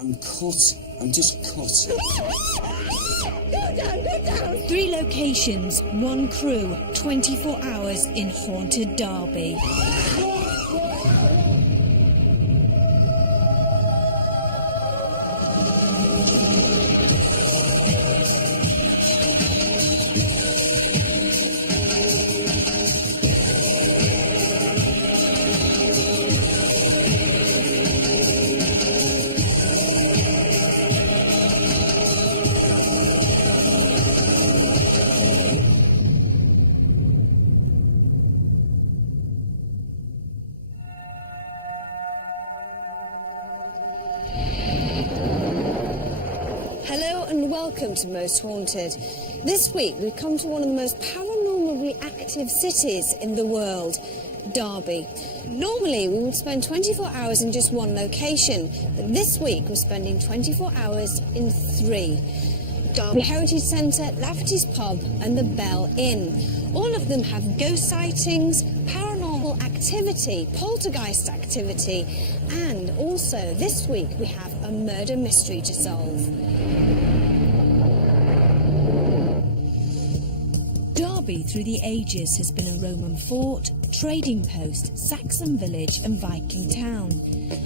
I'm cut. I'm just cut. Go down! 3 locations, 1 crew, 24 hours in haunted Derby. Hello and welcome to Most Haunted. This week we've come to one of the most paranormally active cities in the world, Derby. Normally we would spend 24 hours in just one location, but this week we're spending 24 hours in 3. Derby Heritage Centre, Lafferty's Pub and the Bell Inn. All of them have ghost sightings, paranormal activity, poltergeist activity, and also this week we have a murder mystery to solve. Derby through the ages has been a Roman fort, trading post, Saxon village and Viking town.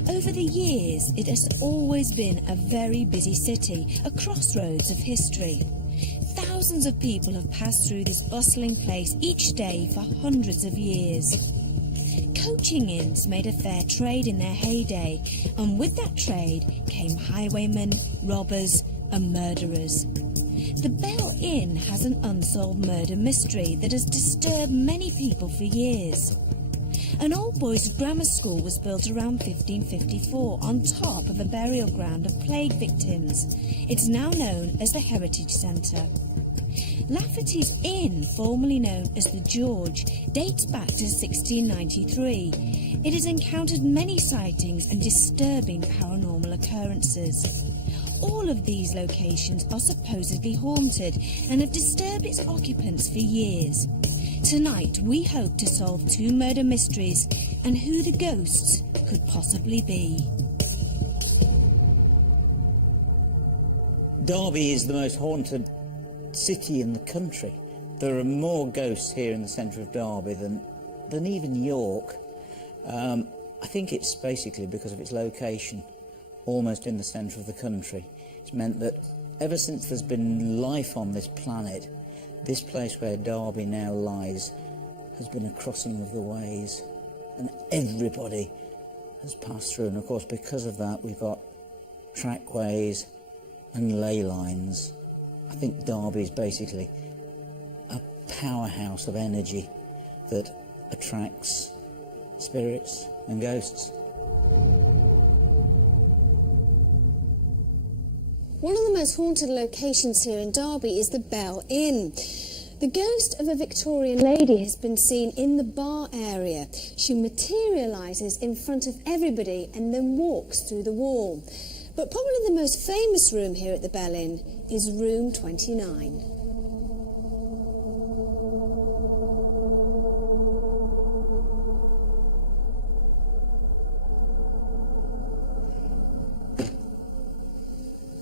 Over the years it has always been a very busy city, a crossroads of history. Thousands of people have passed through this bustling place each day for hundreds of years. Coaching inns made a fair trade in their heyday, and with that trade came highwaymen, robbers and murderers. The Bell Inn has an unsolved murder mystery that has disturbed many people for years. An old boys' grammar school was built around 1554 on top of a burial ground of plague victims. It's now known as the Heritage Centre. Lafferty's Inn, formerly known as the George, dates back to 1693. It has encountered many sightings and disturbing paranormal occurrences. All of these locations are supposedly haunted and have disturbed its occupants for years. Tonight we hope to solve 2 murder mysteries and who the ghosts could possibly be. Derby is the most haunted city in the country. There are more ghosts here in the centre of Derby than even York. I think it's basically because of its location, almost in the centre of the country. It's meant that ever since there's been life on this planet, this place where Derby now lies has been a crossing of the ways, and everybody has passed through. And of course, because of that, we've got trackways and ley lines. I think Derby is basically a powerhouse of energy that attracts spirits and ghosts. One of the most haunted locations here in Derby is the Bell Inn. The ghost of a Victorian lady has been seen in the bar area. She materialises in front of everybody and then walks through the wall. But probably the most famous room here at the Bell Inn is room 29.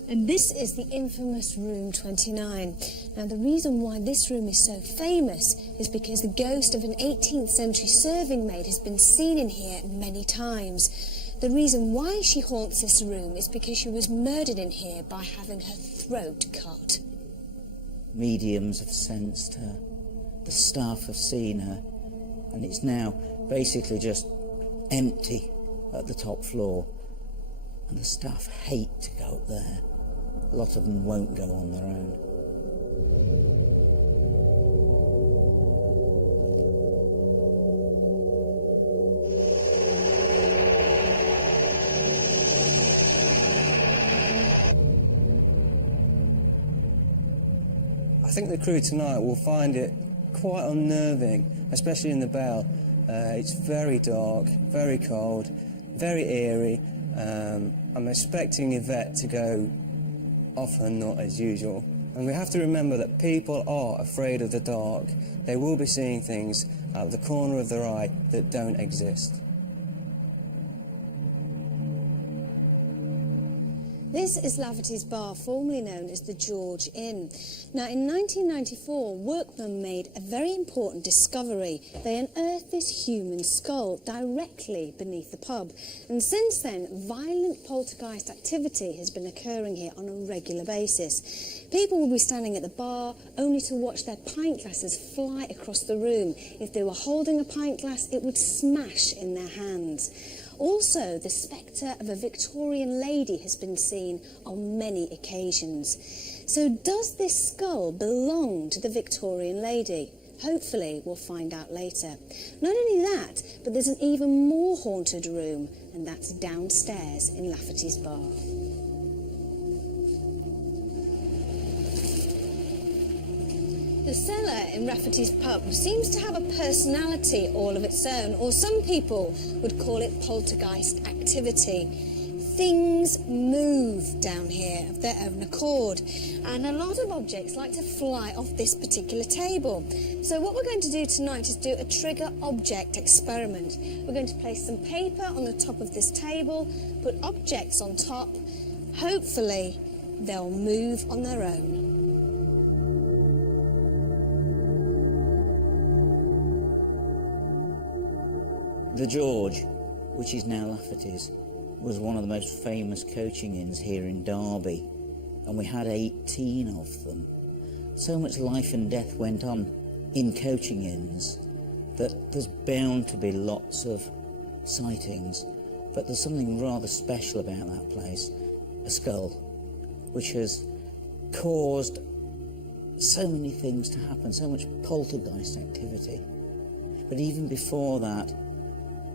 And this is the infamous room 29. Now the reason why this room is so famous is because the ghost of an 18th century serving maid has been seen in here many times. The reason why she haunts this room is because she was murdered in here by having her throat cut. Mediums have sensed her, the staff have seen her, and it's now basically just empty at the top floor. And the staff hate to go up there. A lot of them won't go on their own. I think the crew tonight will find it quite unnerving, especially in the Bell. It's very dark, very cold, very eerie. I'm expecting Yvette to go off her nut as usual. And we have to remember that people are afraid of the dark. They will be seeing things out of the corner of their eye that don't exist. This is Lafferty's Bar, formerly known as the George Inn. Now, in 1994, workmen made a very important discovery. They unearthed this human skull directly beneath the pub. And since then, violent poltergeist activity has been occurring here on a regular basis. People will be standing at the bar only to watch their pint glasses fly across the room. If they were holding a pint glass, it would smash in their hands. Also, the spectre of a Victorian lady has been seen on many occasions. So does this skull belong to the Victorian lady? Hopefully we'll find out later. Not only that, but there's an even more haunted room, and that's downstairs in Lafferty's Bar. The cellar in Rafferty's pub seems to have a personality all of its own, or some people would call it poltergeist activity. Things move down here of their own accord, and a lot of objects like to fly off this particular table. So what we're going to do tonight is do a trigger object experiment. We're going to place some paper on the top of this table, put objects on top. Hopefully they'll move on their own. The George, which is now Lafferty's, was one of the most famous coaching inns here in Derby, and we had 18 of them. So much life and death went on in coaching inns that there's bound to be lots of sightings, but there's something rather special about that place, a skull, which has caused so many things to happen, so much poltergeist activity. But even before that,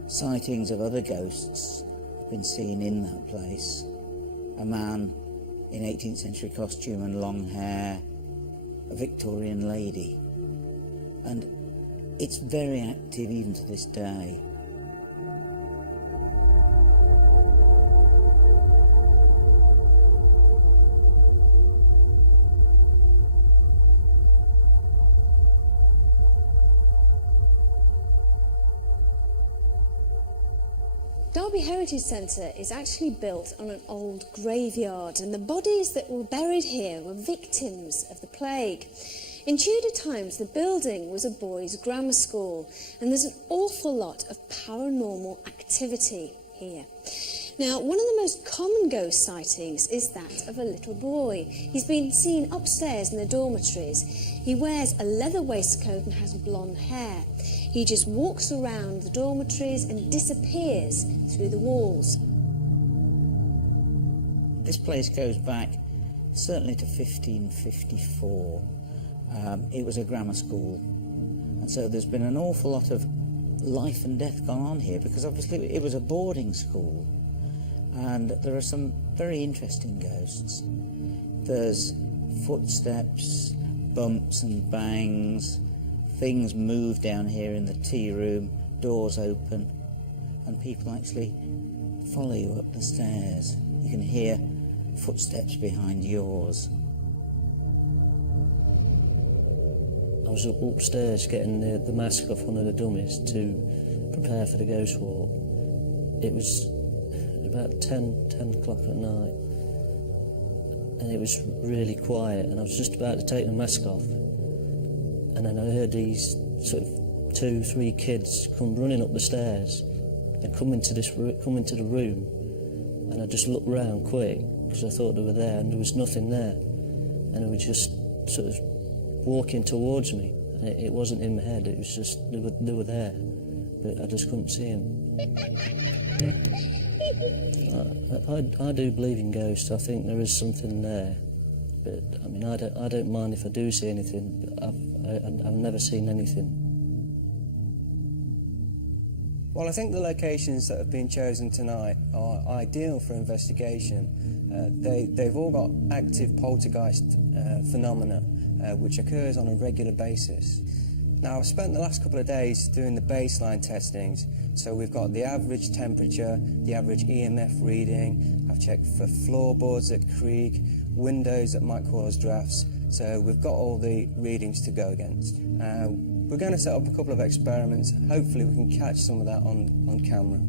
sightings of other ghosts have been seen in that place. A man in 18th century costume and long hair, a Victorian lady. And it's very active even to this day. Derby Heritage Centre is actually built on an old graveyard, and the bodies that were buried here were victims of the plague. In Tudor times, the building was a boys' grammar school, and there's an awful lot of paranormal activity here. Now, one of the most common ghost sightings is that of a little boy. He's been seen upstairs in the dormitories. He wears a leather waistcoat and has blonde hair. He just walks around the dormitories and disappears through the walls. This place goes back certainly to 1554. It was a grammar school, and so there's been an awful lot of life and death gone on here, because obviously it was a boarding school, and there are some very interesting ghosts. There's footsteps, bumps and bangs, things move down here in the tea room, doors open, and people actually follow you up the stairs. You can hear footsteps behind yours. I was upstairs getting the mask off one of the dummies to prepare for the ghost walk. It was about 10 o'clock at night, and it was really quiet, and I was just about to take the mask off, and then I heard these sort of 2-3 kids come running up the stairs and come into the room, and I just looked round quick because I thought they were there, and there was nothing there, and they were just sort of walking towards me. And it wasn't in my head, it was just they were there, but I just couldn't see them. I do believe in ghosts. I think there is something there, but I mean, I don't mind if I do see anything, but I've never seen anything. Well, I think the locations that have been chosen tonight are ideal for investigation. They've all got active poltergeist phenomena, which occurs on a regular basis. Now, I've spent the last couple of days doing the baseline testings, so we've got the average temperature, the average EMF reading. I've checked for floorboards that creak, windows that might cause drafts, so we've got all the readings to go against. We're going to set up a couple of experiments. Hopefully we can catch some of that on camera.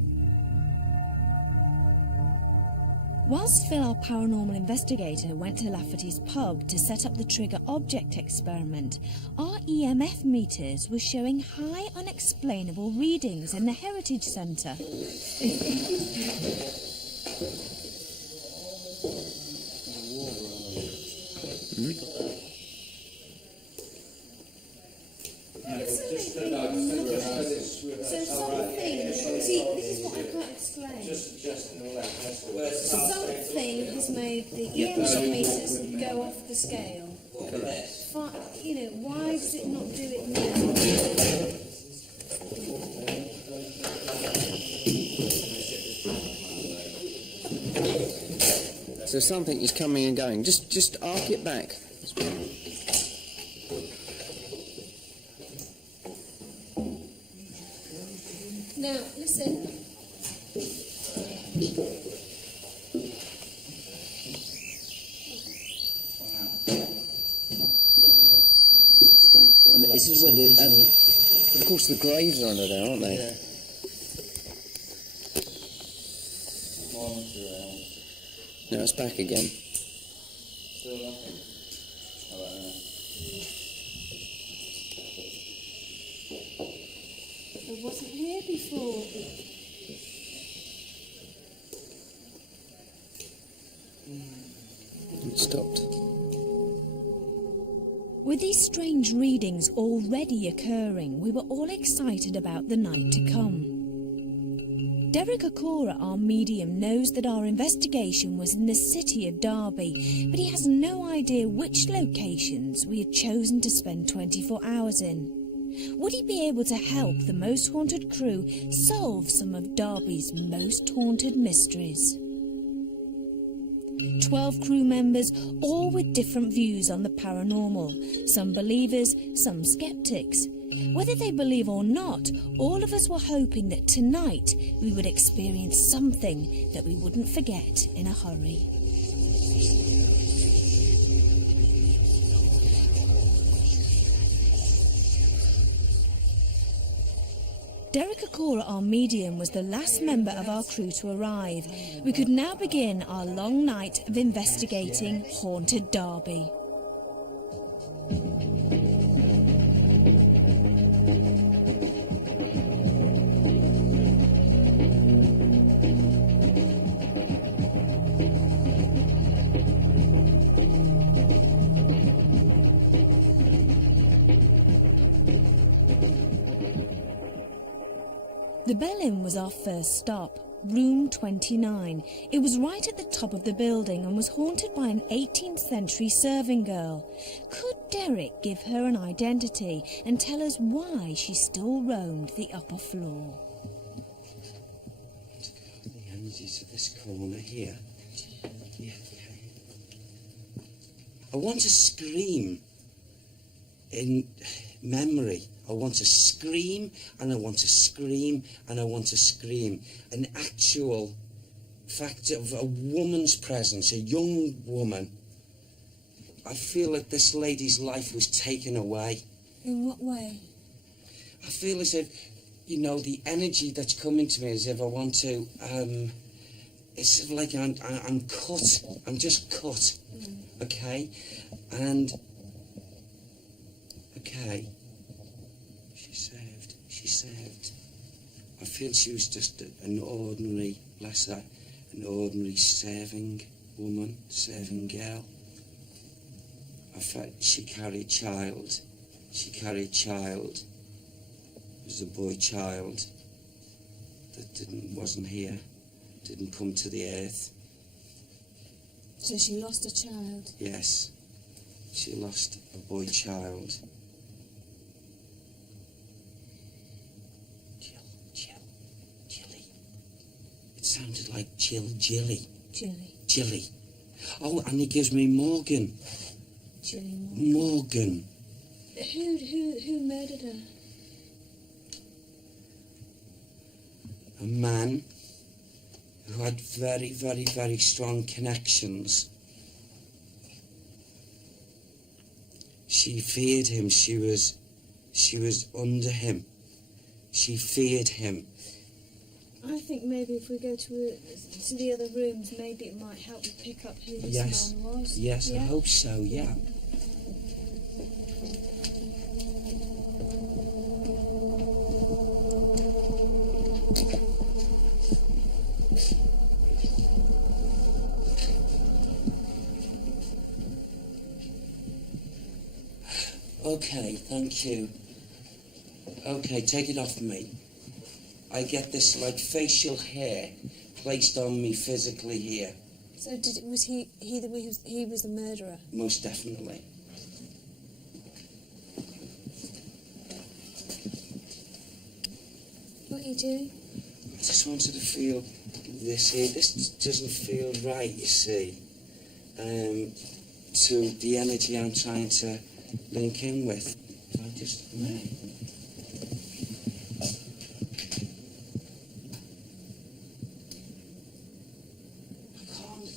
Whilst Phil, our paranormal investigator, went to Lafferty's pub to set up the trigger object experiment, our EMF meters were showing high unexplainable readings in the Heritage Centre. So something, see, this is what I can't explain. Something has made the EMF meters go off the scale. You know, why does it not do it now? So something is coming and going. Just arc it back. Now, listen. And this is where of course the graves are under there, aren't they? Yeah. Now it's back again. It wasn't here before. It stopped. With these strange readings already occurring, we were all excited about the night to come. Derek Okora, our medium, knows that our investigation was in the city of Derby, but he has no idea which locations we had chosen to spend 24 hours in. Would he be able to help the Most Haunted crew solve some of Derby's most haunted mysteries? 12 crew members, all with different views on the paranormal, some believers, some skeptics. Whether they believe or not, all of us were hoping that tonight we would experience something that we wouldn't forget in a hurry. Derek Okora, our medium, was the last member of our crew to arrive. We could now begin our long night of investigating haunted Derby. The Bell Inn was our first stop, room 29. It was right at the top of the building and was haunted by an 18th century serving girl. Could Derek give her an identity and tell us why she still roamed the upper floor? The energies of this corner here. Yeah, okay. I want to scream in memory. I want to scream, and I want to scream, and I want to scream. An actual fact of a woman's presence, a young woman. I feel that this lady's life was taken away. In what way? I feel as if, you know, the energy that's coming to me as if I want to, it's like I'm cut. I'm just cut, okay? And, okay. She saved. I feel she was just an ordinary, bless her, an ordinary serving woman, serving girl. I felt she carried child. She carried child. It was a boy child that wasn't here, didn't come to the earth. So she lost a child? Yes, she lost a boy child. Sounded like Jilly. Jilly. Oh, and he gives me Morgan. Jilly Morgan. Who murdered her? A man who had very, very, very strong connections. She feared him. She was under him. She feared him. I think maybe if we go to the other rooms, maybe it might help you pick up who this Yes. man was. Yes, I hope so, yeah. Okay, thank you. Okay, take it off me. I get this, like, facial hair placed on me physically here. So was he was the murderer? Most definitely. What are you doing? I just wanted to feel this here. This doesn't feel right, you see, to the energy I'm trying to link in with. I just...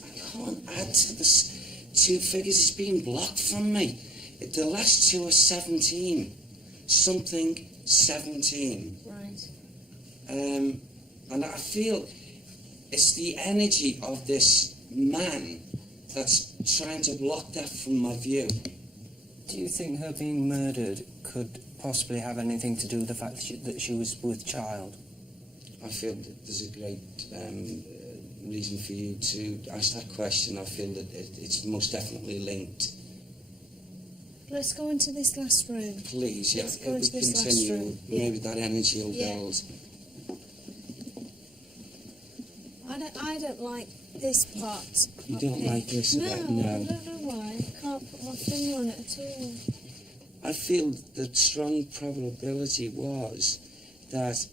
I can't add to this 2 figures. It's being blocked from me. The last 2 are 17. Something 17. Right. And I feel it's the energy of this man that's trying to block that from my view. Do you think her being murdered could possibly have anything to do with the fact that she was with child? I feel that there's a great reason for you to ask that question. I feel that it's most definitely linked. Let's go into this last room. Please, yeah, Let's if go we into this last continue, room. maybe that energy will Yeah. build. I don't like this part. You up don't here. like this No, about- I no. don't know why. I can't put my finger on it at all. I feel the strong probability was that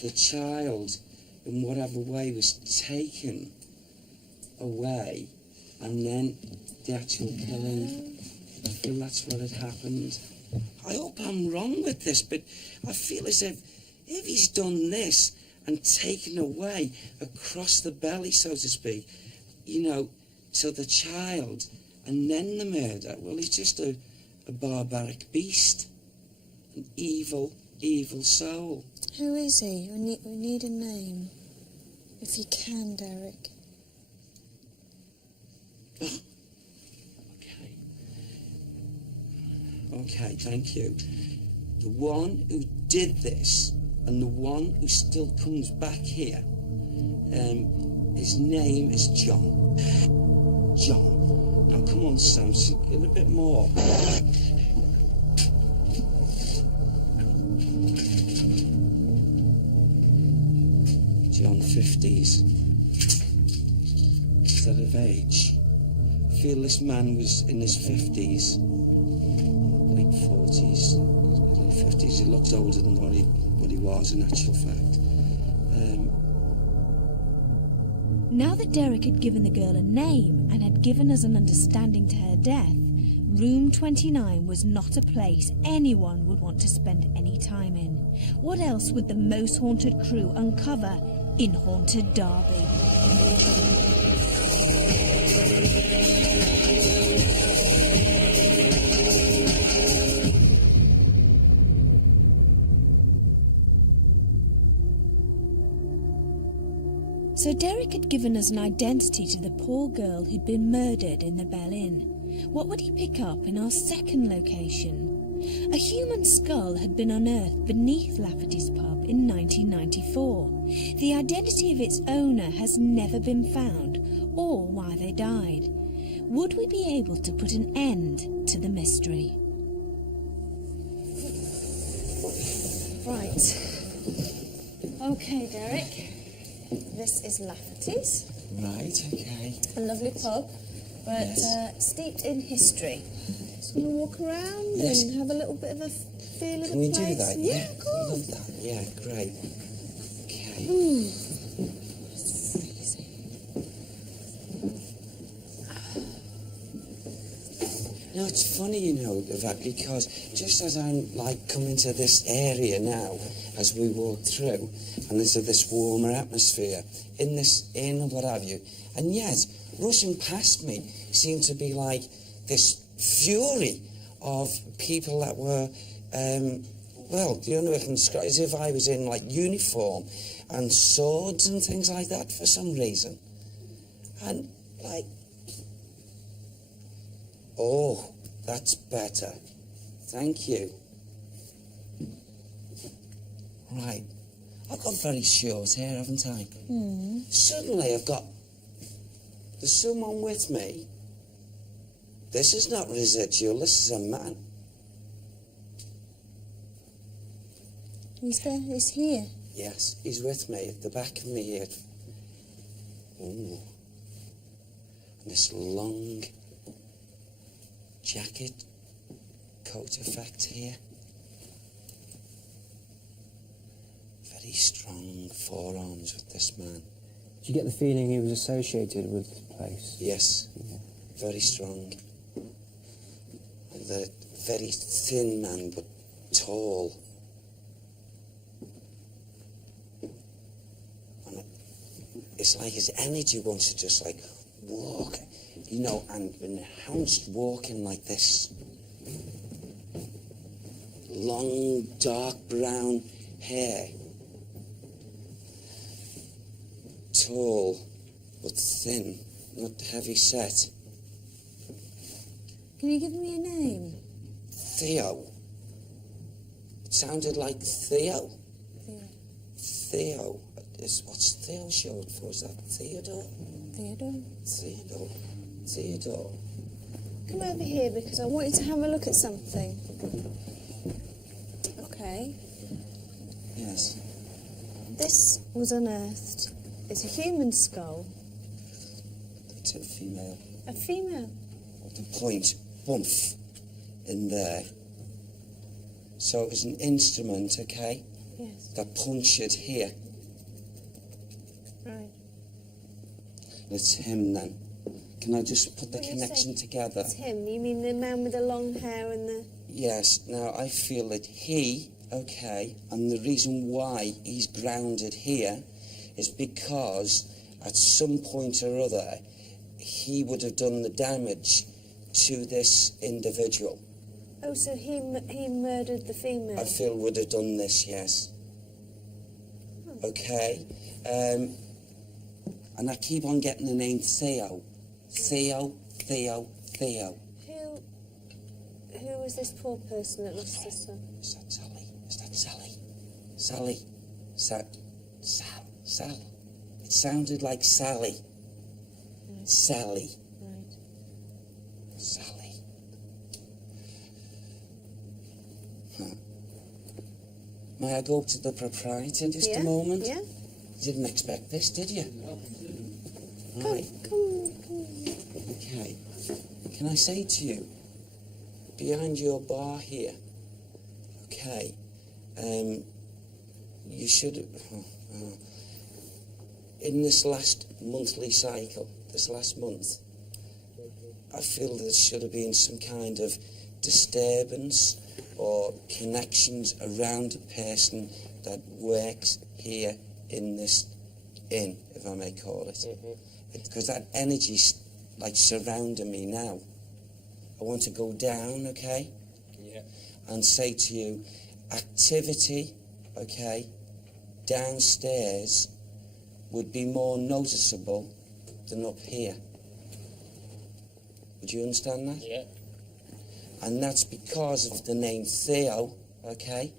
the child, in whatever way, was taken away, and then the actual killing. I feel that's what had happened. I hope I'm wrong with this, but I feel as if he's done this and taken away across the belly, so to speak, you know, to the child, and then the murder, well, he's just a barbaric beast, an evil, evil soul. Who is he? We need a name. If you can, Derek. Okay, thank you. The one who did this and the one who still comes back here, his name is John. John. Now come on, Sam, a little bit more. John, 50s. Is that of age? I feel this man was in his 50s. Late 40s, early 50s. He looked older than what he was in actual fact. Now that Derek had given the girl a name and had given us an understanding to her death, Room 29 was not a place anyone would want to spend any time in. What else would the Most Haunted crew uncover in Haunted Derby? So Derek had given us an identity to the poor girl who'd been murdered in the Bell Inn. What would he pick up in our second location? A human skull had been unearthed beneath Lafferty's pub in 1994. The identity of its owner has never been found, or why they died. Would we be able to put an end to the mystery? Right. Okay, Derek. This is Lafferty's. Right, okay. A lovely pub, but Yes. steeped in history. Just want to walk around Yes. and have a little bit of a feel of Can the we place. do that? Yeah, of course. Love that. Yeah, great. Okay. It's freezing. No, it's funny, you know, that because just as I'm like coming to this area now, as we walk through, and there's this warmer atmosphere in this inn or what have you, and yet rushing past me seemed to be like this fury of people that were, well, the only way I can describe it is if I was in like uniform, and swords and things like that for some reason. And like, oh, that's better. Thank you. Right. I've got very short hair, haven't I? Suddenly I've got... There's someone with me. This is not residual, this is a man. He's there, he's here. Yes, he's with me at the back of me here. Ooh. And this long jacket, coat effect here. Very strong forearms with this man. Did you get the feeling he was associated with the place? Yes, Yeah. very strong. And the very thin man, but tall. And it's like his energy wants to just like walk, you know, and enhanced walking like this. Long, dark brown hair. Tall, but thin, not heavy set. Can you give me a name? Theo. It sounded like Theo. Theo. Theo. What's Theo short for? Is that Theodore? Theodore? Theodore. Theodore. Come over here because I want you to have a look at something. Okay. Yes. This was unearthed. It's a human skull. It's a female. A female. The point, bump, in there. So it was an instrument, okay, Yes. that punctured here. Right. It's him then. Can I just put the What do you connection say? together? It's him. You mean the man with the long hair and the... Yes, now I feel that he, okay, and the reason why he's grounded here is because at some point or other he would have done the damage to this individual. Oh, so he murdered the female? I feel would have done this, yes. Okay, and I keep on getting the name Theo. Theo, Theo, Theo. Who was this poor person that lost his son? Is that Sally? Is that Sally? Sally? Sal. It sounded like Sally. Right. Sally. Right. Sally. Huh. May I go up to the proprietor just a moment? Yeah. You didn't expect this, did you? Come. Right. Okay. Can I say to you, behind your bar here, okay, you should, in this last monthly cycle, this last month, I feel there should have been some kind of disturbance or connections around a person that works here in this inn, if I may call it. Because that energy's like surrounding me now. I want to go down, okay? Yeah. And say to you, activity, okay, downstairs would be more noticeable than up here. Would you understand that? Yeah. And that's because of the name Theo, okay?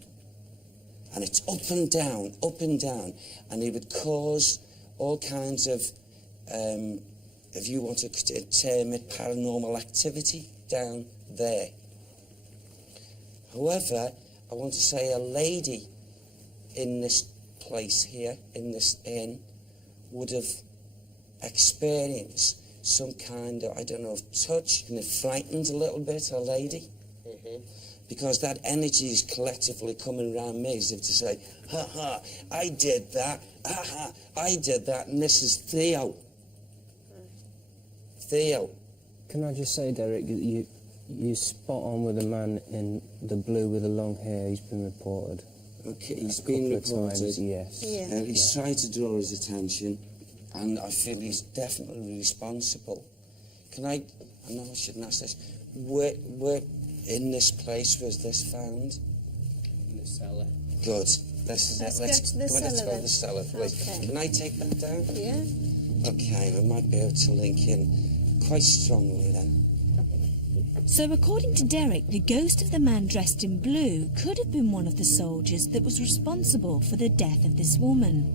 And it's up and down, and it would cause all kinds of, if you want to term it, paranormal activity down there. However, I want to say a lady in this place here, in this inn, would have experienced some kind of, I don't know, of touch, and it frightened a little bit, a lady. Because that energy is collectively coming around me as if to say, ha ha, I did that, ha ha, I did that, and this is Theo. Theo. Can I just say, Derek, you spot on with the man in the blue with the long hair. He's been reported. Okay, he's been A couple of reported. times, yes. Yeah. He's tried to draw his attention, and I feel he's definitely responsible. Can I know I shouldn't ask this, where in this place was this found? In the cellar. Good. this is Let's it. go to the let's cellar go to then. the cellar, please. Okay. Can I take that down? Yeah. Okay, we might be able to link in quite strongly then. So according to Derek, the ghost of the man dressed in blue could have been one of the soldiers that was responsible for the death of this woman.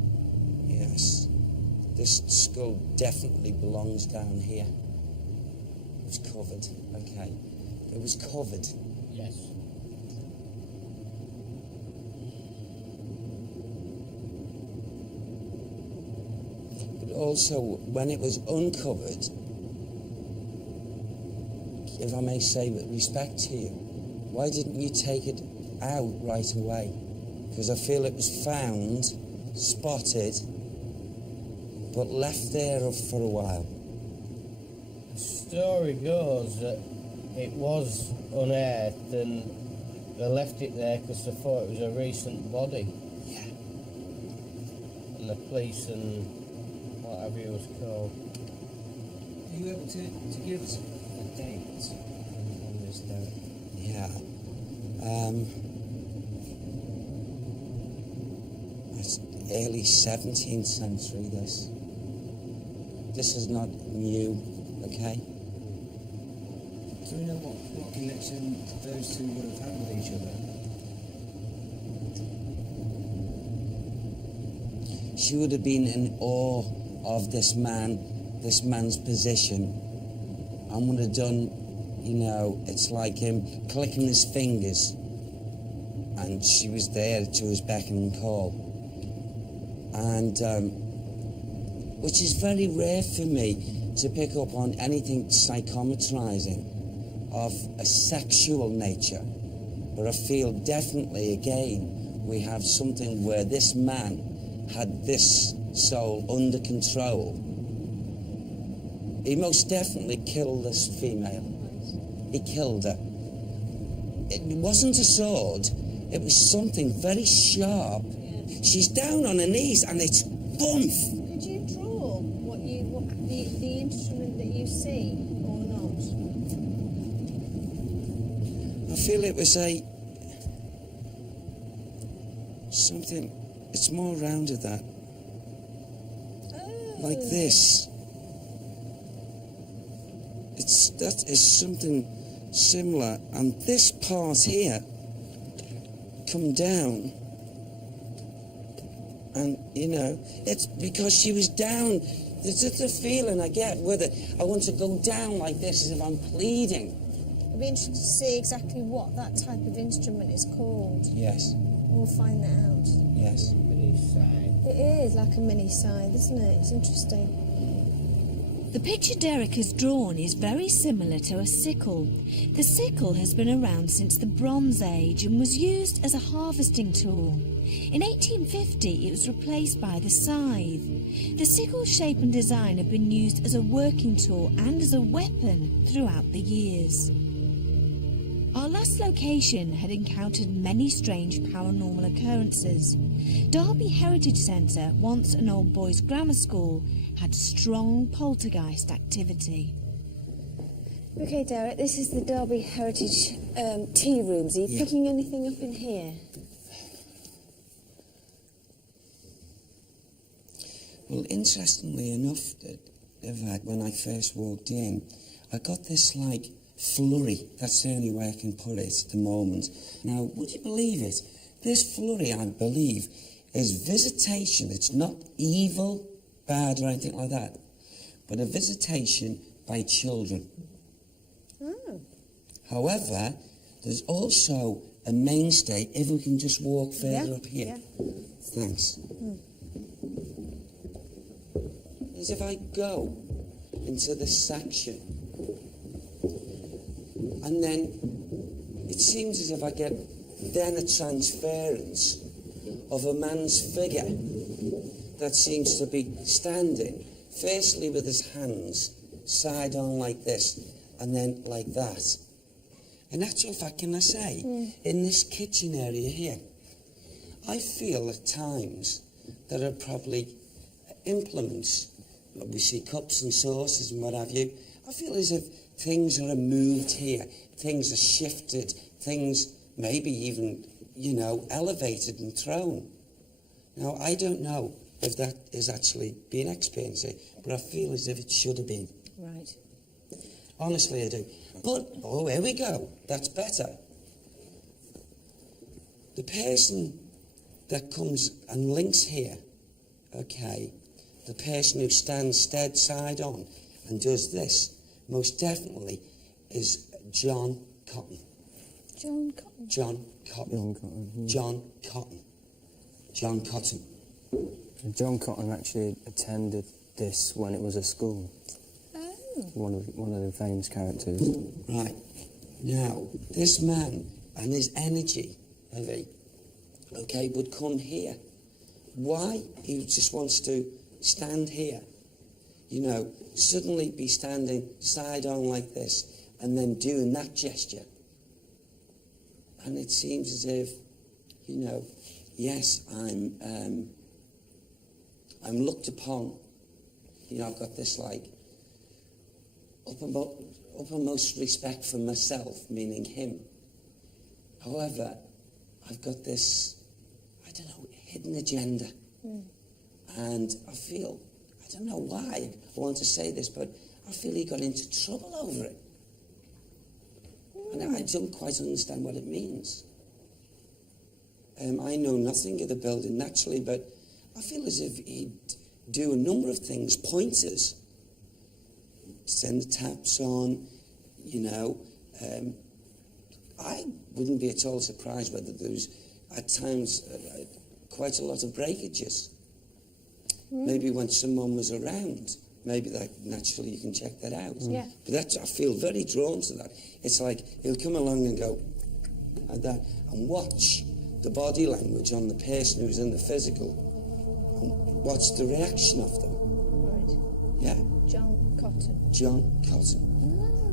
Yes. This skull definitely belongs down here. It was covered. Okay. It was covered. Yes. But also, when it was uncovered, if I may say with respect to you, why didn't you take it out right away? Because I feel it was found, spotted, but left there for a while. The story goes that it was unearthed and they left it there because they thought it was a recent body. Yeah. And the police and whatever it was called. Are you able to give us a date on this, Derek? Yeah. It's early 17th century, this. This is not new, okay? Do we know what connection those two would have had with each other? She would have been in awe of this man's position, and would have done, you know, it's like him clicking his fingers, and she was there to his beck and call. And which is very rare for me to pick up on anything psychometrizing of a sexual nature. But I feel definitely, again, we have something where this man had this soul under control. He most definitely killed this female. He killed her. It wasn't a sword, it was something very sharp. She's down on her knees and it's bump. Could you draw the instrument that you see or not? I feel it was something, it's more rounded that. Like this. That is something similar, and this part here come down, and you know, it's because she was down. There's just a feeling I get with it. I want to go down like this as if I'm pleading. It'd be interesting to see exactly what that type of instrument is called. Yes, We'll find that out. yes. It is like a mini scythe, isn't it? It's interesting. The picture Derek has drawn is very similar to a sickle. The sickle has been around since the Bronze Age and was used as a harvesting tool. In 1850 it was replaced by the scythe. The sickle's shape and design have been used as a working tool and as a weapon throughout the years. Our last location had encountered many strange paranormal occurrences. Derby Heritage Centre, once an old boys' grammar school, had strong poltergeist activity. Okay, Derek, this is the Derby Heritage tea rooms. Are you picking anything up in here? Well, interestingly enough, when I first walked in, I got this like flurry. That's the only way I can put it at the moment. Now, would you believe it? This flurry, I believe, is visitation. It's not evil, bad, or anything like that, but a visitation by children. Oh. However, there's also a mainstay, if we can just walk further up here. Yeah. Thanks. As if I go into this section, and then it seems as if I get then a transference of a man's figure that seems to be standing, firstly with his hands side on like this, and then like that. In actual fact, can I say, in this kitchen area here, I feel at times there are probably implements. We see cups and saucers and what have you. I feel as if things are moved here, things are shifted, things maybe even, you know, elevated and thrown. Now, I don't know if that is actually being experienced here, but I feel as if it should have been. Right. Honestly, I do. But, oh, here we go. That's better. The person that comes and links here, okay, the person who stands dead side on and does this, most definitely is John Cotton. John Cotton. John Cotton. John Cotton. John Cotton. John Cotton. John Cotton actually attended this when it was a school. Oh. One of the famous characters. Right. Now, this man and his energy, okay, would come here. Why? He just wants to stand here. You know, suddenly be standing side on like this and then doing that gesture. And it seems as if, you know, yes, I'm looked upon. You know, I've got this like uppermost respect for myself, meaning him. However, I've got this, I don't know, hidden agenda. And I feel, I don't know why I want to say this, but I feel he got into trouble over it. And I don't quite understand what it means. I know nothing of the building naturally, but I feel as if he'd do a number of things, pointers, send the taps on, you know. I wouldn't be at all surprised whether there's, at times, quite a lot of breakages. Maybe when someone was around, maybe that naturally you can check that out. Yeah. But that's, I feel very drawn to that. It's like he'll come along and go like that and watch the body language on the person who's in the physical and watch the reaction of them. Right. Yeah. John Cotton. John Cotton.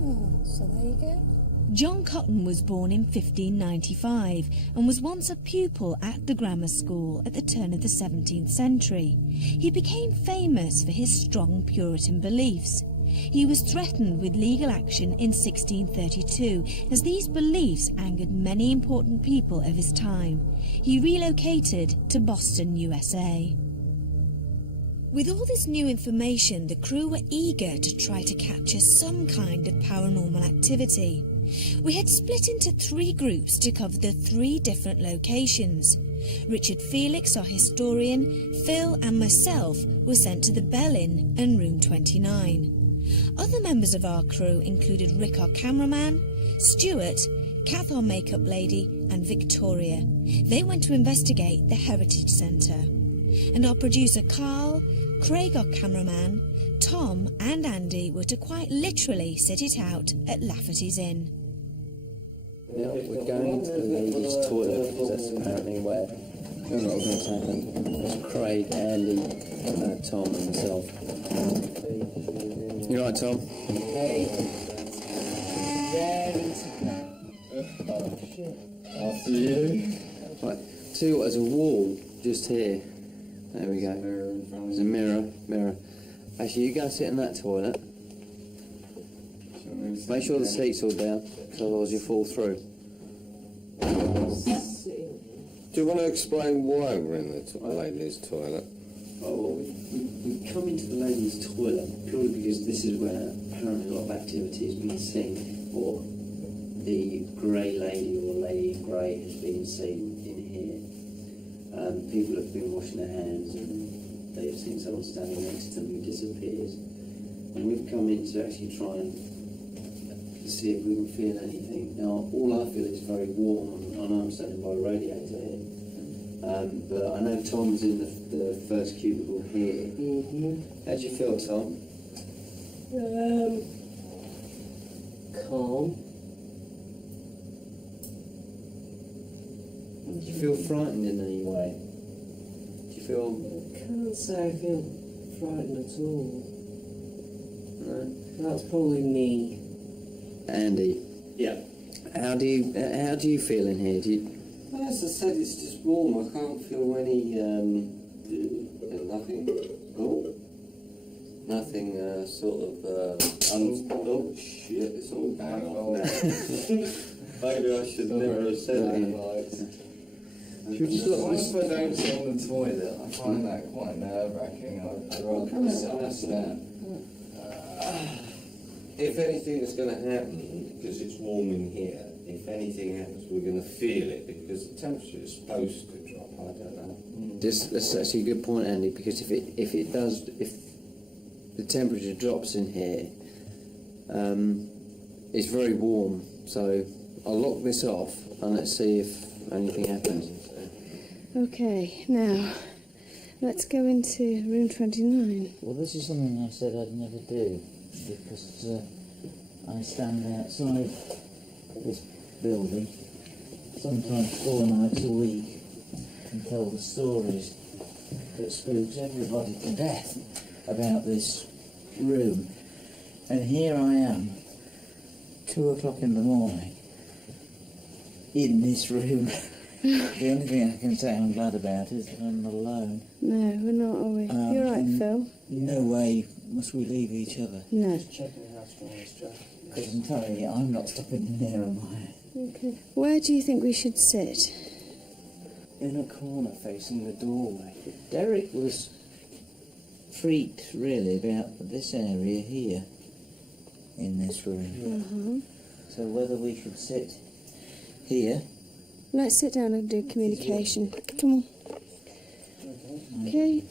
Oh, so there you go. John Cotton was born in 1595 and was once a pupil at the grammar school at the turn of the 17th century. He became famous for his strong Puritan beliefs. He was threatened with legal action in 1632 as these beliefs angered many important people of his time. He relocated to Boston, USA. With all this new information, the crew were eager to try to capture some kind of paranormal activity. We had split into 3 groups to cover the 3 different locations. Richard Felix, our historian, Phil and myself were sent to the Bell Inn and Room 29. Other members of our crew included Rick, our cameraman, Stuart, Kath, our makeup lady, and Victoria. They went to investigate the Heritage Centre. And our producer Carl, Craig, our cameraman, Tom and Andy were to quite literally sit it out at Lafferty's Inn. Now we're going to the ladies' toilet because that's apparently where things happen. There's Craig, Andy, Tom and myself. You right, Tom? After you. Right, tell you what, there's a wall just here. There we go. There's a mirror. Actually, you go sit in that toilet. Make sure the seat's all down, because otherwise you fall through. Do you want to explain why we're in the ladies' toilet? Oh, well, we come into the ladies' toilet purely because this is where apparently a lot of activity has been seen, or the grey lady or lady in grey has been seen in here. People have been washing their hands and they've seen someone standing next to them who disappears. And we've come in to actually try and see if we can feel anything. Now, all I feel is very warm, and I'm standing by a radiator here. But I know Tom's in the first cubicle here. How do you feel, Tom? Calm. Do you feel frightened in any way? Do you feel... I can't say I feel frightened at all. No? That's probably me. Andy? Yeah. How do you feel in here? Do you... Well, as I said, it's just warm. I can't feel any, nothing. Oh. Nothing, sort of, oh, shit, it's all back off now. Maybe I should never have said that. Should we just look? If I don't sit on the toilet, I find that quite nerve-wracking. I'd rather sit down. If anything is going to happen, because it's warm in here, if anything happens, we're going to feel it because the temperature is supposed to drop. I don't know. That's actually a good point, Andy, because if the temperature drops in here, it's very warm. So I'll lock this off and let's see if anything happens. Okay, now let's go into room 29. Well, this is something I said I'd never do, because I stand outside this building sometimes 4 nights a week and tell the stories that spooks everybody to death about this room. And here I am, 2 o'clock in the morning, in this room. The only thing I can say I'm glad about is that I'm not alone. No, we're not, are we? You're right, Phil. No way must we leave each other. No. Checking how strong this Jack. Because I'm telling you, I'm not stopping near mine. Okay. Where do you think we should sit? In a corner facing the doorway. Derek was freaked, really, about this area here, in this room. So whether we should sit here... Let's sit down and do communication. Come on. Okay.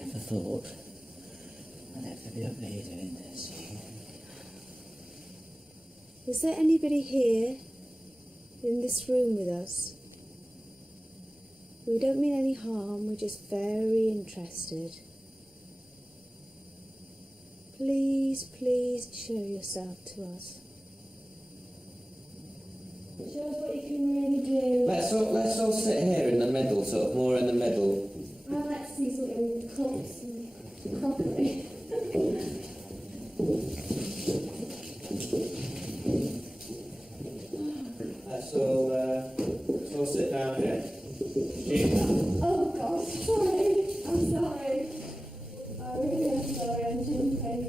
Never thought I'd have to be up here doing this. Is there anybody here in this room with us? We don't mean any harm, we're just very interested. Please, please show yourself to us. Show us what you can really do. Let's all sit here in the middle, sort of more in the middle. I'd like to see something close and properly. Let's all sit down here. Oh God, sorry. I'm sorry. I really am sorry. I'm jumping.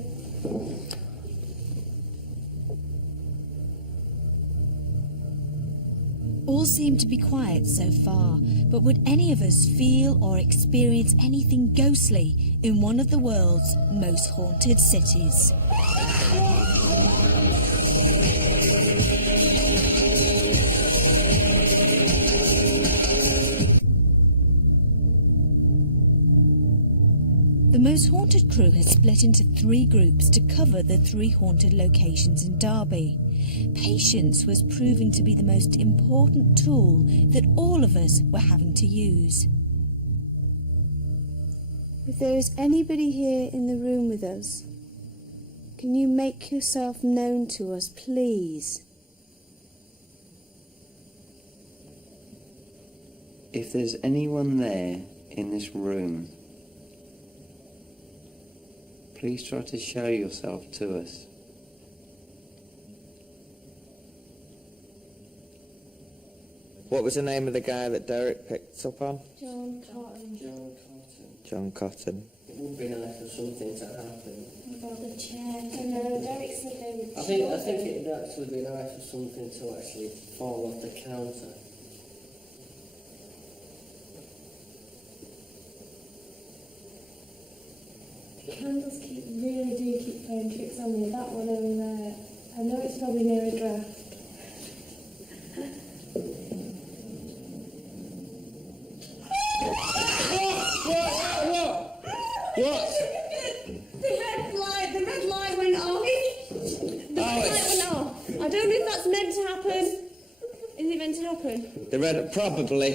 All seem to be quiet so far, but would any of us feel or experience anything ghostly in one of the world's most haunted cities? The Most Haunted crew has split into 3 groups to cover the 3 haunted locations in Derby. Patience was proving to be the most important tool that all of us were having to use. If there is anybody here in the room with us, can you make yourself known to us, please? If there's anyone there in this room, please try to show yourself to us. What was the name of the guy that Derek picked up on? John Cotton. John Cotton. It would be nice for something to happen. About the chair. I know, Derek said they would. I think it would actually be nice for something to actually fall off the counter. Candles really do keep playing tricks on me. That one over there. I know it's probably near a draft. What? The red light went off. The red light went off. I don't know if that's meant to happen. Is it meant to happen? The red, probably.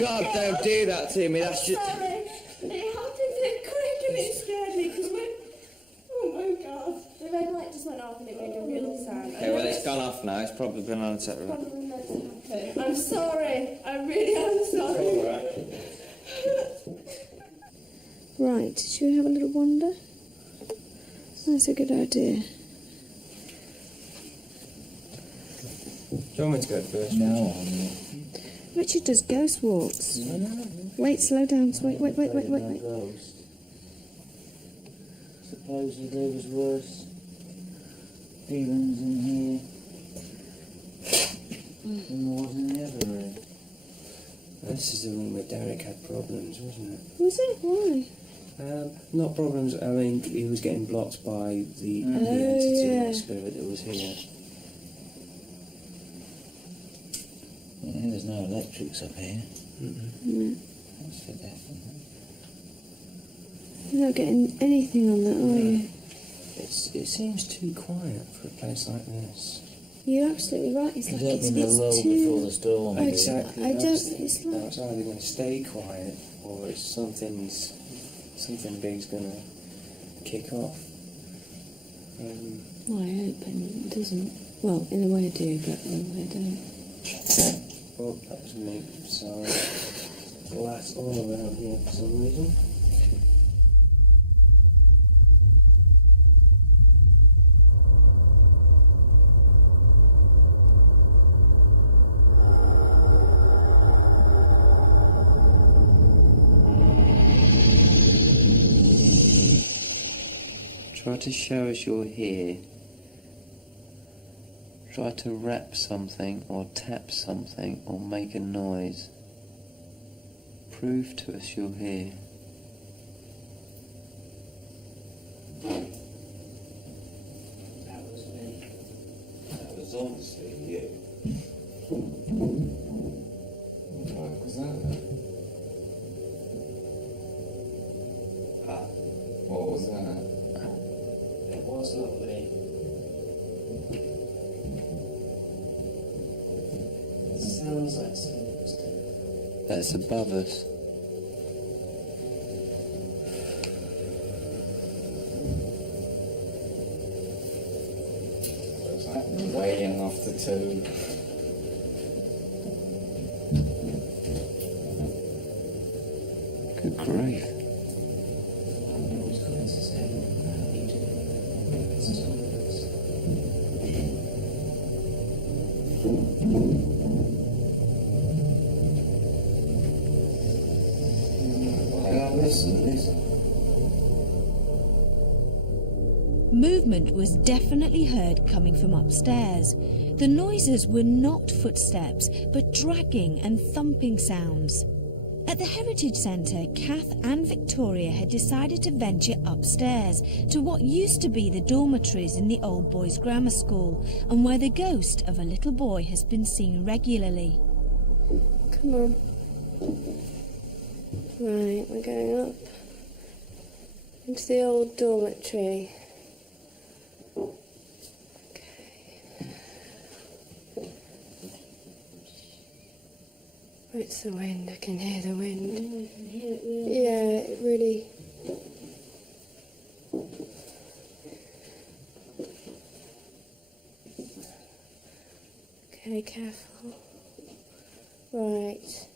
God, don't do that to me. That's just. Sorry. It happened so quick and it scared me because when. Oh my God. The red light just went off and it made a real sound. Okay, well, it's gone off now. It's probably been on a set. Probably meant to happen. I'm sorry. I really am sorry. Right, should we have a little wander? That's a good idea. Do you want me to go first? No, I'm not. Richard does ghost walks. Wait, slow down. Wait. supposedly was worse feelings in here than there was in the other room. This is the room where Derek had problems, wasn't it? Was it? Why? Not problems, I mean, he was getting blocked by the entity yeah. or spirit that was here. Yeah, there's no electrics up here. Mm. That's for definite. You're not getting anything on that, are you? It seems too quiet for a place like this. You're absolutely right. It's I like don't think the lull too... before the storm. Exactly. I don't... It's It's like... either going to stay quiet or it's something big's going to kick off. Well, I hope it doesn't. Well, in a way I do, but in a way I don't. Oh, that was me. Sorry. Glass all around here for some reason. Try to show us you're here. Try to rap something or tap something or make a noise. Prove to us you're here. That was me. That was obviously you. What was that? Ah, What was that? it was not me. Sounds like something was dead. That's above us. Looks like weighing off the tube. Good grief. Listen. Movement was definitely heard coming from upstairs. The noises were not footsteps, but dragging and thumping sounds. At the Heritage Centre, Kath and Victoria had decided to venture upstairs to what used to be the dormitories in the old boys' grammar school, and where the ghost of a little boy has been seen regularly. Come on. Right, we're going up into the old dormitory. Oh, it's the wind. I can hear the wind. Oh, I can hear it really. Yeah, it really... Okay, careful. Right.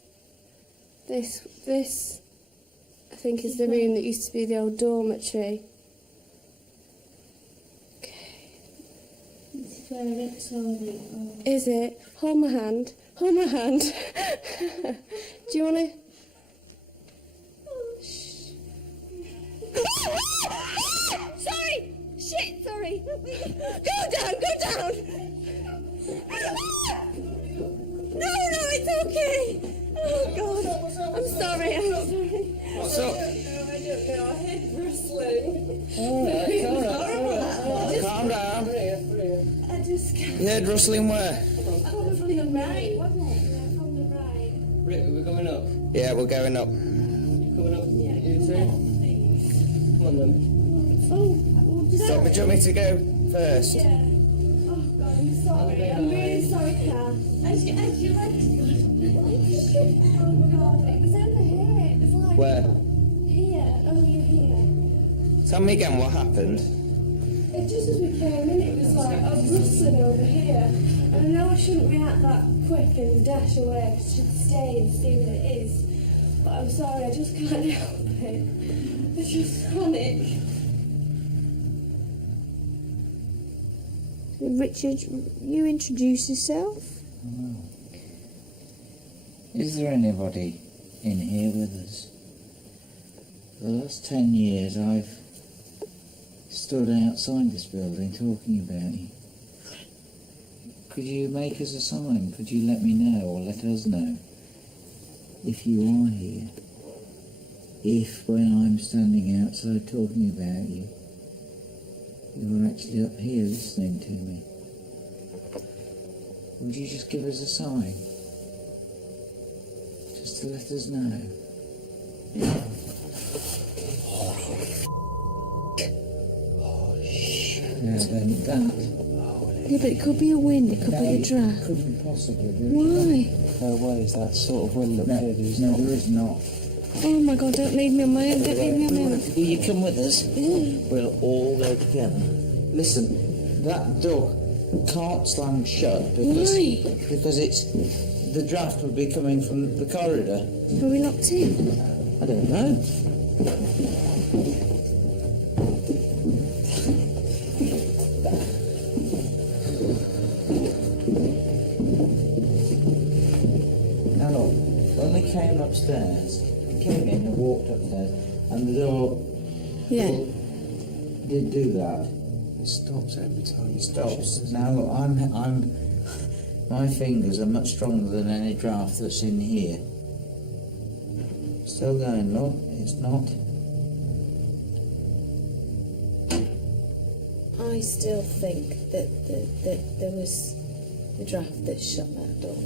This, I think, is the room that used to be the old dormitory. Okay. This is where it's holding. Oh. Is it? Hold my hand. Hold my hand. Do you want to... Sorry! Shit, sorry! Go down! No, it's okay! Oh, God. I'm sorry. What's up? I don't know. I heard rustling. Calm down. I just can't... You heard rustling where? Probably on the right, wasn't it? Yeah, from the right. Rick, we're going up. Yeah, we're going up. Coming up. You too. Come on then. Oh, just... Do you want me to go first? Yeah. Oh, God, I'm sorry. I'm really sorry, Kat. As you like to go. Oh, God, it was over here. It was like... Where? Here, over here. Tell me again what happened. It just as we came in, it was like, I was rustling over here. And I know I shouldn't react that quick and dash away. I should stay and see what it is. But I'm sorry, I just can't help it. It's just panic. Richard, you introduce yourself? Is there anybody in here with us? For the last 10 years I've stood outside this building talking about you. Could you make us a sign? Could you let me know or let us know if you are here? If, when I'm standing outside talking about you, you're actually up here listening to me. Would you just give us a sign? Just to let us know. Yeah, then that. Yeah, but it could be a wind, it could be a draft. Couldn't possibly be. Why? No way is that sort of wind up No, here. no, there is not. Oh my God, don't leave me on my own, don't leave me on my own. Will you come with us? Yeah. We'll all go together. Listen, that door can't slam shut because Why? because it's the draft would be coming from the corridor. Are we locked in? I don't know. Now look, when we came upstairs, we came in and walked upstairs, and the door Yeah. did do that. It stops every time It stops. Now look, I'm my fingers are much stronger than any draft that's in here. Still going, look, it's not. I still think that there was the draft that shut that door.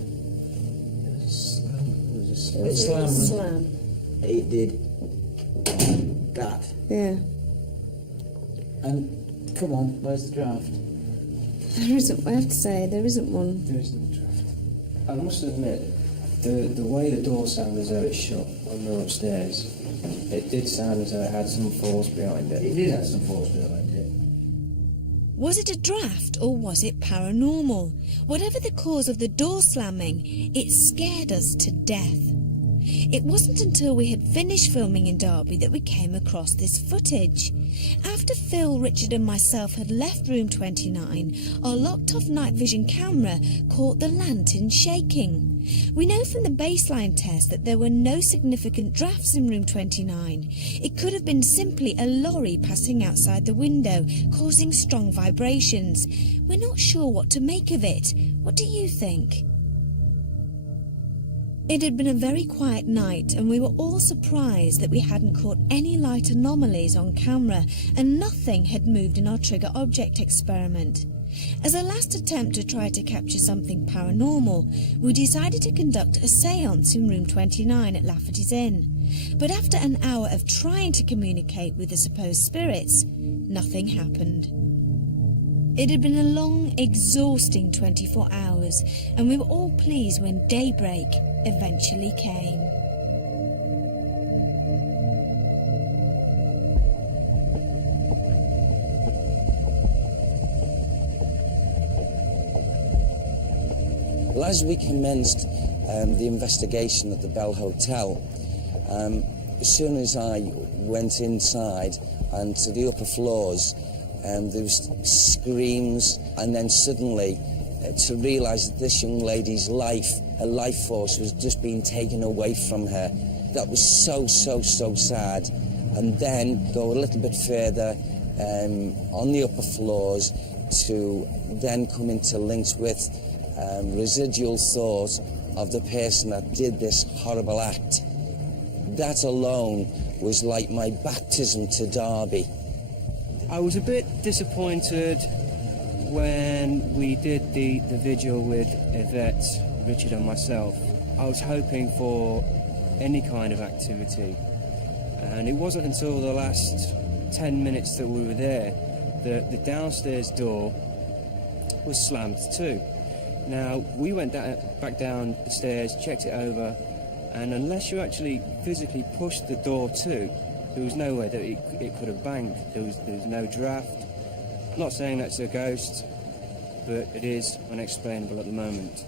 It slammed. Slam. It did that. Yeah. And come on, where's the draft? There isn't, I have to say, there isn't one. There is no draft. I must admit, the way the door sounded as though it shut when we were upstairs, it did sound as though it had some force behind it. It did have some force behind it. Was it a draft or was it paranormal? Whatever the cause of the door slamming, it scared us to death. It wasn't until we had finished filming in Derby that we came across this footage. After Phil, Richard and myself had left room 29, our locked-off night vision camera caught the lantern shaking. We know from the baseline test that there were no significant drafts in room 29. It could have been simply a lorry passing outside the window, causing strong vibrations. We're not sure what to make of it. What do you think? It had been a very quiet night and we were all surprised that we hadn't caught any light anomalies on camera and nothing had moved in our trigger object experiment. As a last attempt to try to capture something paranormal, we decided to conduct a séance in room 29 at Lafferty's Inn. But after an hour of trying to communicate with the supposed spirits, nothing happened. It had been a long, exhausting 24 hours, and we were all pleased when daybreak eventually came. Well, as we commenced the investigation at the Bell Hotel, as soon as I went inside and to the upper floors, there was screams, and then suddenly to realise that this young lady's life, her life force was just being taken away from her. That was so sad. And then go a little bit further on the upper floors to then come into links with residual thought of the person that did this horrible act. That alone was like my baptism to Derby. I was a bit disappointed when we did the vigil with Yvette, Richard and myself. I was hoping for any kind of activity, and it wasn't until the last 10 minutes that we were there that the downstairs door was slammed too. Now, we went back down the stairs, checked it over, and unless you actually physically pushed the door to, there was no way that it could have banged. There was no draft. I'm not saying that's a ghost, but it is unexplainable at the moment.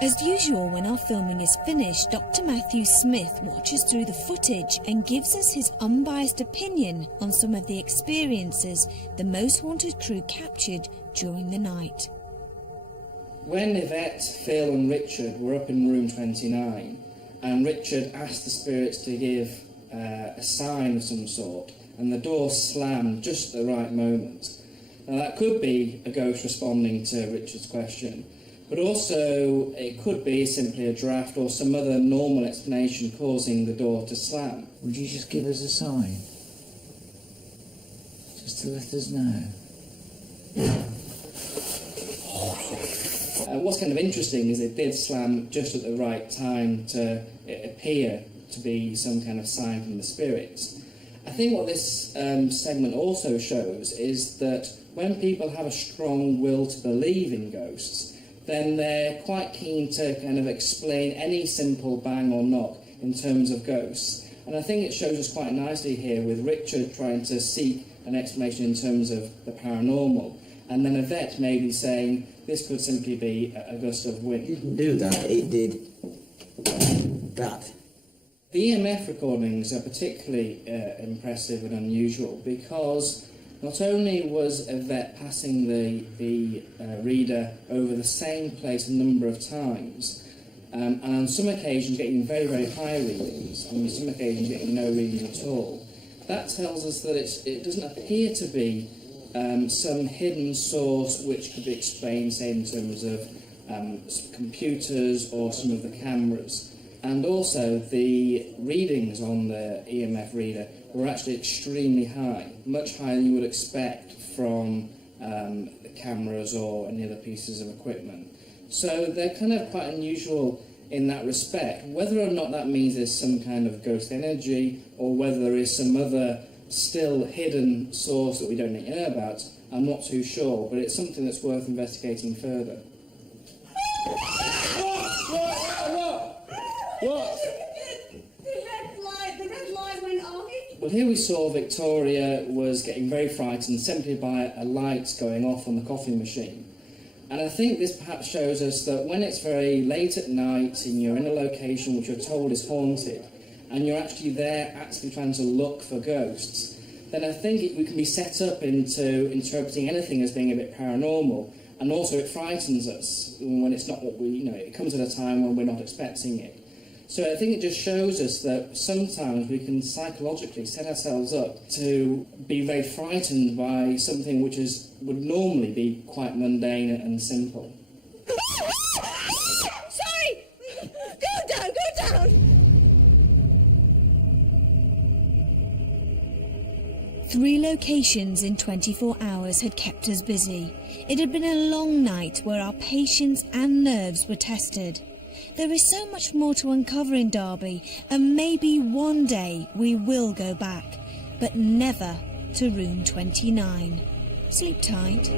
As usual, when our filming is finished, Dr. Matthew Smith watches through the footage and gives us his unbiased opinion on some of the experiences the Most Haunted crew captured during the night. When Yvette, Phil and Richard were up in room 29 and Richard asked the spirits to give a sign of some sort, and the door slammed just at the right moment. Now that could be a ghost responding to Richard's question, but also it could be simply a draft or some other normal explanation causing the door to slam. Would you just give us a sign? Just to let us know. What's kind of interesting is it did slam just at the right time to appear to be some kind of sign from the spirits. I think what this segment also shows is that when people have a strong will to believe in ghosts, then they're quite keen to kind of explain any simple bang or knock in terms of ghosts. And I think it shows us quite nicely here with Richard trying to seek an explanation in terms of the paranormal, and then Yvette maybe saying this could simply be a gust of wind. It didn't do that, it did that. The EMF recordings are particularly impressive and unusual because not only was Yvette passing the reader over the same place a number of times, and on some occasions getting very, very high readings, and on some occasions getting no readings at all, that tells us that it doesn't appear to be some hidden source which could be explained, say, in terms of computers or some of the cameras. And also, the readings on the EMF reader were actually extremely high, much higher than you would expect from the cameras or any other pieces of equipment. So they're kind of quite unusual in that respect. Whether or not that means there's some kind of ghost energy or whether there is some other still hidden source that we don't know about, I'm not too sure, but it's something that's worth investigating further. What? The red light went on. Well, here we saw Victoria was getting very frightened simply by a light going off on the coffee machine. And I think this perhaps shows us that when it's very late at night and you're in a location which you're told is haunted, and you're actually there actually trying to look for ghosts, then I think we can be set up into interpreting anything as being a bit paranormal, and also it frightens us when it's not what it comes at a time when we're not expecting it. So I think it just shows us that sometimes we can psychologically set ourselves up to be very frightened by something which would normally be quite mundane and simple. Sorry! Go down! 3 locations in 24 hours had kept us busy. It had been a long night where our patience and nerves were tested. There is so much more to uncover in Derby, and maybe one day we will go back, but never to room 29. Sleep tight.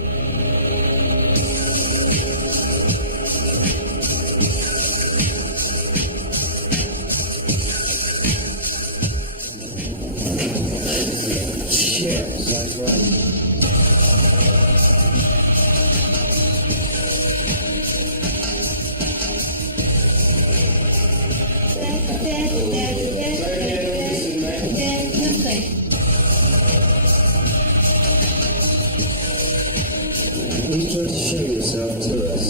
You tried to show yourself to us.